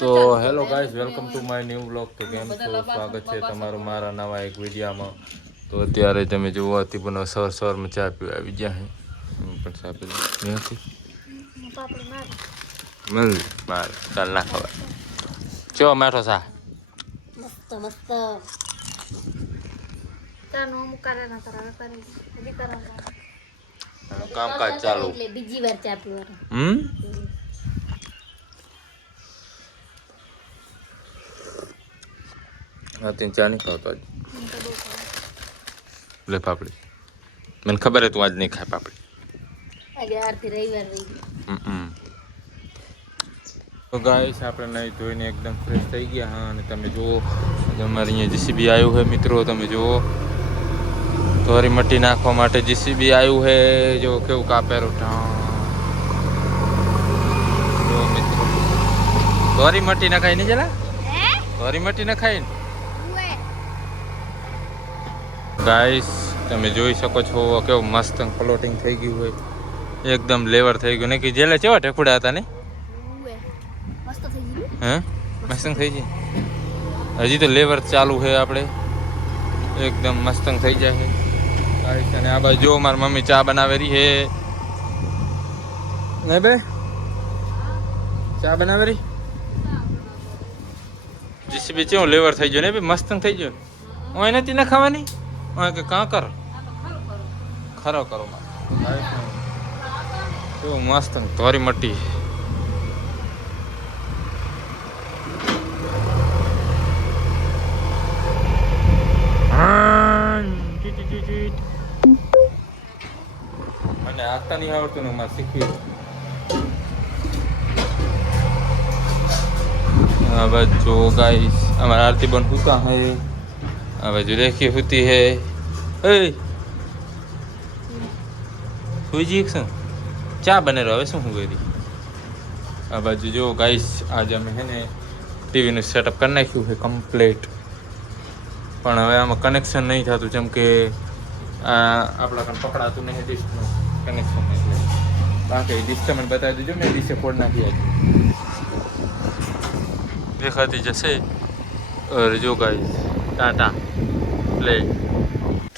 તો hello guys, welcome to my new blog. તો કેમ છો? સ્વાગત છે તમારું મારા નવા એક વિડીયામાં. તો અત્યારે તમે જુઓ હતી પણ સવારમાં ચા પીવા આવી ગયા હે. હું પણ ચા પી નથી મલ માર ચાલ ના ખબર ચો મેઠો સા મસ્ત મસ્ત તાનો મુકારે ના કરાવે કરે હજી કરાવે કામકાજ ચાલુ એટલે બીજી વાર ચા પીવાનું. હા તીન ચા નહીં ખાવતો આજ લે પાપડી. મને ખબર હે તું આજ નહીં ખાય પાપડી. આજે આરતી રવિવાર રહી ગઈ. તો ગાઈસ આપણે નહીં ધોઈને એકદમ ફ્રેશ થઈ ગયા. હા, અને તમે જુઓ અમારે અહીંયા જીસીબી આવ્યું છે મિત્રો. તમે જુઓ ધોરી મટી નાખવા માટે જીસીબી આવ્યું છે. જો કેવું કાપેરું જો મિત્રો ધોરી મટી નખાય નહીં જરા ધોરી મટી નખાય ને ગાઈસ તમે જોઈ શકો છો કેવું મસ્ત ફ્લોટિંગ થઈ ગયું હોય એકદમ લેવર થઈ ગયું ને કે જેલે કેવા ઠેકુડા હતા ને મસ્ત થઈ ગયું. હે મસ્તંગ થઈ ગઈ. હજી તો લેવર ચાલુ છે આપણે એકદમ મસ્તંગ થઈ જાય છે ગાઈસ. અને આ બાજુ જો મારી મમ્મી ચા બનાવેલી છે ને બે ચા બનાવેલી જીસીબી કેવું લેવર થઈ ગયો ને બે મસ્તંગ થઈ ગયો. હું નથી ના ખાવાની કે કાં કર ખરો કરો કેવું મસ્ત ધોરી મટી. મને આગતા નહીં આવડતું ને મારે શીખ્યું. આ બાજુ ગાઈસ અમારા આરતી બન હોતા હે. આ બાજુ રેખી હોતી હે. એ સુઈજી એક ચા બને હવે શું હું કરી. આ બાજુ જો ગાઈસ આજે અમે હે ને ટીવીનું સેટઅપ કરી નાખ્યું છે કમ્પ્લીટ. પણ હવે આમાં કનેક્શન નહીં થતું જેમ કે આપણા કાન પકડાતું નહીં ડિસ્કનું કનેક્શન એટલે બાકી ડિસ્ક તમને બતાવી દીધું મેં ડીસે ફોડ નાખી આજે દેખાતી જશે. और जो गाइस टाटा प्ले.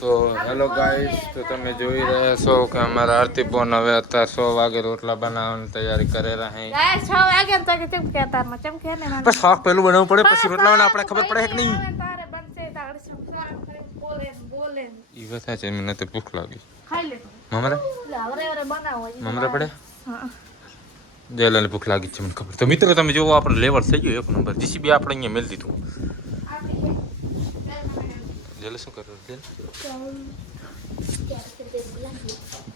તો હેલો ગાઈસ, તો તમે જોઈ રહ્યા છો કે અમારા આરતી બોન હવે અત્યારે 100 વાગે રોટલા બનાવવાની તૈયારી કરેલા હે. ગાઈસ 6 વાગે તો કે કેમ કહેતા માં ચમ કે ને બસ શાક પેલું બનાવવું પડે પછી રોટલા બનાવવા આપણે ખબર પડે કે નહીં. તારે બનશે તારે બોલે બોલે ઈ વાત છે મને તો ભૂખ લાગી. ખાઈ લે મમરા હવે બનાવો મમરા પડે હા જેલાને ભૂખ લાગી છે મને ખબર. તો મિત્રો તમે જોવો આપણે લેવર થઈ ગયો એક નંબર. જીસીબી આપણે અહીંયા મેલ દીધું. જેલે શું કરો જેલ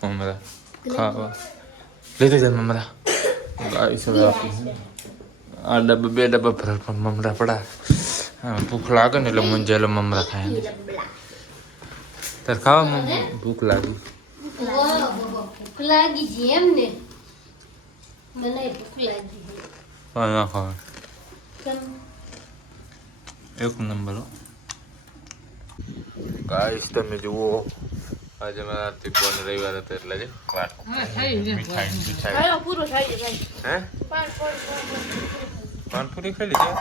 મમરા ખાવા લેતી જાય મમરા ગાઈસ. હવે આ ડબ્બા 2 ડબ્બા ભરેલ પણ મમરા પડા. હા ભૂખ લાગે ને એટલે મુંજેલો મમરા ખાય ને તાર ખાવા ભૂખ લાગી. ભૂખ લાગી છે એમ ને મને ભૂખ લાગી હા ના ખાવા એક નંબર. ગાઈસ તમે જુઓ આજે મારા આરતી બોન રવિવાર હતો એટલે જ મીઠાઈ પૂરો થઈ ગયો હે પાનપુરી ખાઈ લીધી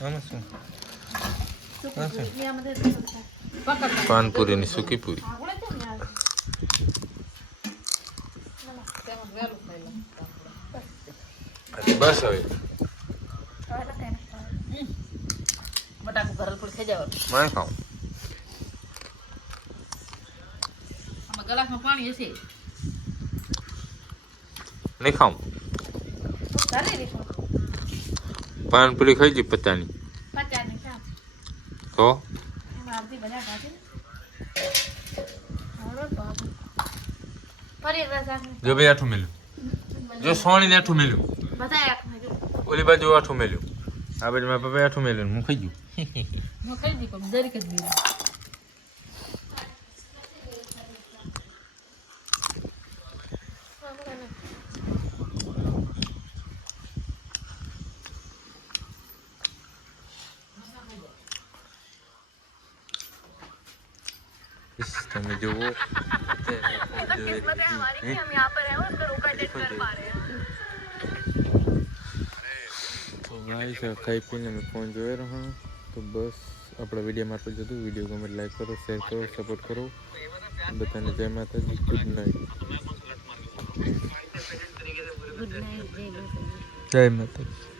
આમાં શું પાનપુરી ની સૂકી પૂરી. બસ હવે બટાકું ભરલ પૂરી થઈ જવાનું. मैं खाऊं આમાં ગ્લાસમાં પાણી હશે नहीं खाऊं ચાલે રે पान पूरी खाई जी पता नहीं પચાસ ની સાત तो એમાં અડધી બના કાઢે હળો બાબુ ફરી એક રાત जो भाई आठू मिलू जो सोनी ने आठू मिलू બધા એક માં જો ओली बाजू आठू मिलू आ बाजू में पप्पा आठू मिलू હું ખાઈ ગયું. હું કરી દી પણ જરીક જ દીધું. તમે જુઓ हम यहाँ पर है और उसका रोका डेट कर पा रहे हैं ગાઈસ ખાઈ પીને મેં ફોન જોઈ રહ્યો હું તો બસ આપણા વિડીયો મારફત જતું વિડીયો ગમે લાઈક કરો શેર કરો સપોર્ટ કરો બધાને જય માતાજી ગુડ નાઇટ ગુડ નાઇટ જય માતાજી જય માતાજી